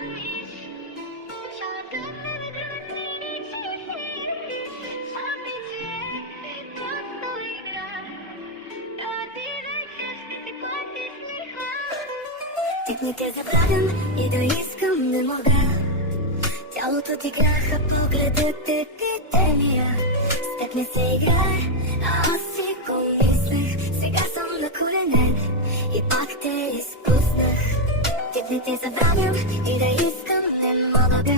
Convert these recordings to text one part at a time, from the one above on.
Тик не те забравям и да искам не мога. Тялото ти краха, погледът е титания. С теб не се играе, а аз си го мислех. Сега съм на колене и пак те изпуснах. Тик не те забравям и да искам не мога.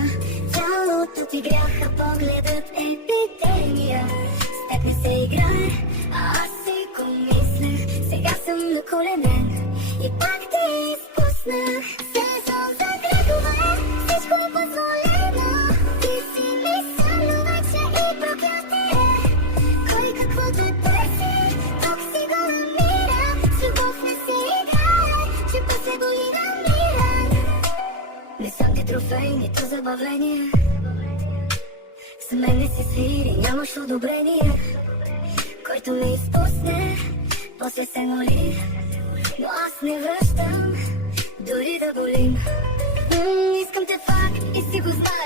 Тялото ти гряха, погледът е титания. С теб не се играе, а аз си го мислех. Сега съм на колене и пак те изпуснах. Сезон за грехове, всичко е позволено. Ти си ми сънуваче и проклятие. Кой каквото търси, тук си го намира. С любов не се играе, че па се боли намира. Не съм ти трофей, нито забавление. За мен не си свири, нямаш одобрение. Който ме изпусне, после се моли. Но аз не връщам, дори да болим. Искам те факт и си го знаеш.